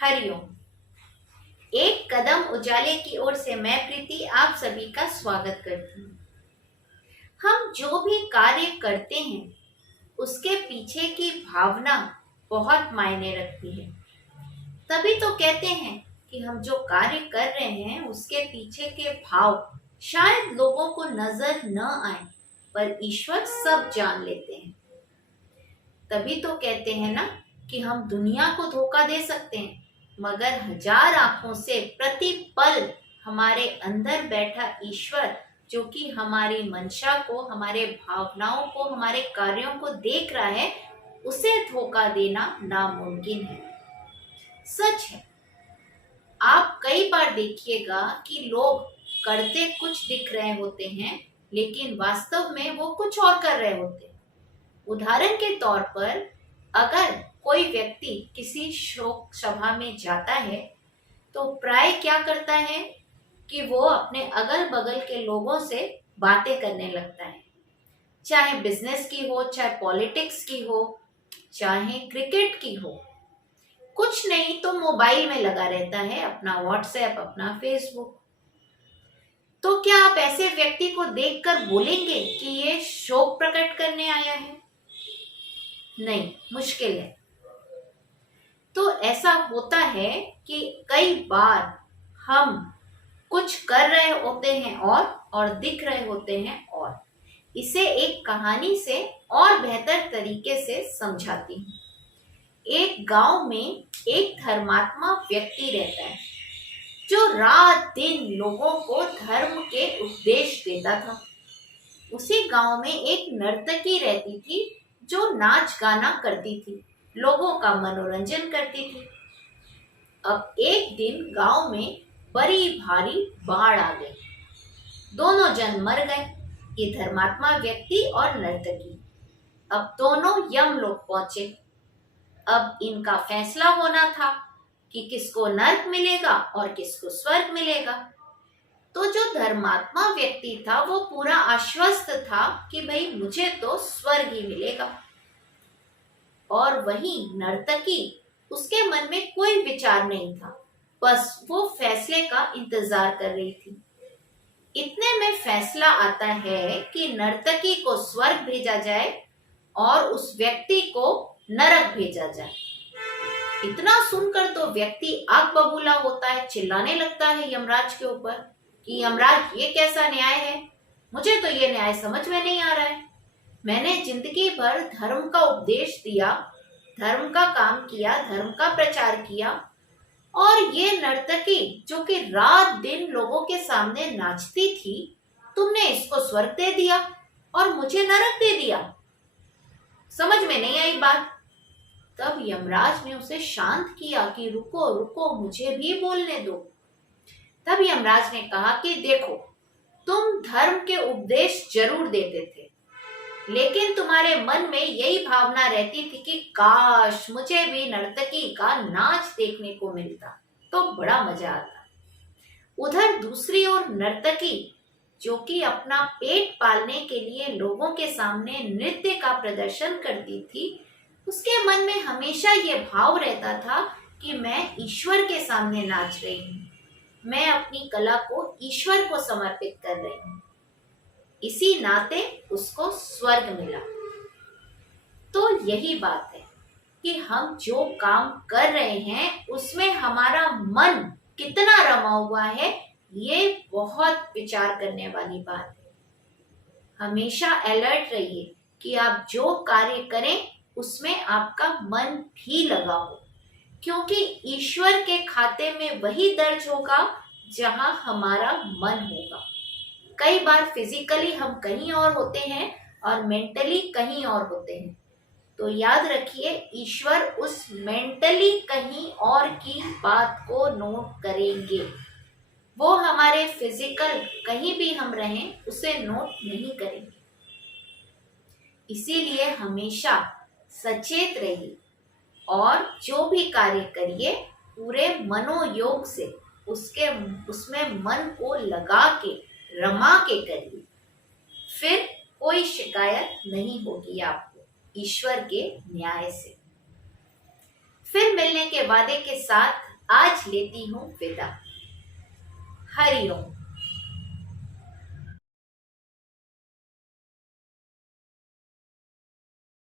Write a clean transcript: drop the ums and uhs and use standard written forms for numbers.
हरिओम। एक कदम उजाले की ओर से मैं प्रीति आप सभी का स्वागत करती हूँ। हम जो भी कार्य करते हैं उसके पीछे की भावना बहुत मायने रखती है। तभी तो कहते हैं कि हम जो कार्य कर रहे हैं उसके पीछे के भाव शायद लोगों को नजर न आए, पर ईश्वर सब जान लेते हैं। तभी तो कहते हैं ना कि हम दुनिया को धोखा दे सकते हैं, मगर हजार आंखों से प्रति पल हमारे अंदर बैठा ईश्वर, जो कि हमारी मंशा को, हमारे भावनाओं को, हमारे कार्यों को देख रहा है, उसे धोखा देना नामुमकिन है। सच है। आप कई बार देखिएगा कि लोग करते कुछ दिख रहे होते हैं, लेकिन वास्तव में वो कुछ और कर रहे होते हैं। उदाहरण के तौर पर, अगर कोई व्यक्ति किसी शोक सभा में जाता है तो प्राय क्या करता है कि वो अपने अगल बगल के लोगों से बातें करने लगता है। चाहे बिजनेस की हो, चाहे पॉलिटिक्स की हो, चाहे क्रिकेट की हो। कुछ नहीं तो मोबाइल में लगा रहता है, अपना व्हाट्सएप, अपना फेसबुक। तो क्या आप ऐसे व्यक्ति को देखकर बोलेंगे कि ये शोक प्रकट करने आया है? नहीं, मुश्किल है। तो ऐसा होता है कि कई बार हम कुछ कर रहे होते हैं और दिख रहे होते हैं। और इसे एक कहानी से और बेहतर तरीके से समझाती हूँ। एक गांव में एक धर्मात्मा व्यक्ति रहता है, जो रात दिन लोगों को धर्म के उपदेश देता था। उसी गांव में एक नर्तकी रहती थी, जो नाच गाना करती थी, लोगों का मनोरंजन करती थी। अब एक दिन गांव में बड़ी भारी बाढ़ आ गई। दोनों जन मर गए, ये धर्मात्मा व्यक्ति और नर्तकी। अब दोनों यमलोक पहुंचे। अब इनका फैसला होना था कि किसको नर्क मिलेगा और किसको स्वर्ग मिलेगा। तो जो धर्मात्मा व्यक्ति था वो पूरा आश्वस्त था कि भाई मुझे तो स्वर्ग ही मिलेगा। और वहीं नर्तकी, उसके मन में कोई विचार नहीं था, बस वो फैसले का इंतजार कर रही थी। इतने में फैसला आता है कि नर्तकी को स्वर्ग भेजा जाए और उस व्यक्ति को नरक भेजा जाए। इतना सुनकर तो व्यक्ति आग बबूला होता है, चिल्लाने लगता है यमराज के ऊपर कि यमराज, ये कैसा न्याय है? मुझे तो ये न्याय समझ में नहीं आ रहा है। मैंने जिंदगी भर धर्म का उपदेश दिया, धर्म का काम किया, धर्म का प्रचार किया, और ये नर्तकी जो कि रात दिन लोगों के सामने नाचती थी, तुमने इसको स्वर्ग दे दिया और मुझे नरक दे दिया। समझ में नहीं आई बात। तब यमराज ने उसे शांत किया कि रुको रुको, मुझे भी बोलने दो। तब यमराज ने कहा कि देखो, तुम धर्म के उपदेश जरूर देते थे, लेकिन तुम्हारे मन में यही भावना रहती थी कि काश मुझे भी नर्तकी का नाच देखने को मिलता तो बड़ा मजा आता। उधर दूसरी ओर नर्तकी, जो कि अपना पेट पालने के लिए लोगों के सामने नृत्य का प्रदर्शन करती थी, उसके मन में हमेशा ये भाव रहता था कि मैं ईश्वर के सामने नाच रही हूँ, मैं अपनी कला को ईश्वर को समर्पित कर रही हूँ। इसी नाते उसको स्वर्ग मिला। तो यही बात है कि हम जो काम कर रहे हैं उसमें हमारा मन कितना रमा हुआ है, ये बहुत विचार करने वाली बात है। हमेशा अलर्ट रहिए कि आप जो कार्य करें उसमें आपका मन भी लगा हो, क्योंकि ईश्वर के खाते में वही दर्ज होगा जहां हमारा मन होगा। कई बार फिजिकली हम कहीं और होते हैं और मेंटली कहीं और होते हैं। तो याद रखिए, ईश्वर उस मेंटली कहीं और की बात को नोट करेंगे। वो हमारे फिजिकल कहीं भी हम रहें उसे नोट नहीं करेंगे। इसीलिए हमेशा सचेत रहिए और जो भी कार्य करिए पूरे मनोयोग से उसमें मन को लगा के, रमा के करिए। फिर कोई शिकायत नहीं होगी आपको ईश्वर के न्याय से। फिर मिलने के वादे के साथ आज लेती हूँ विदा। हरिओम।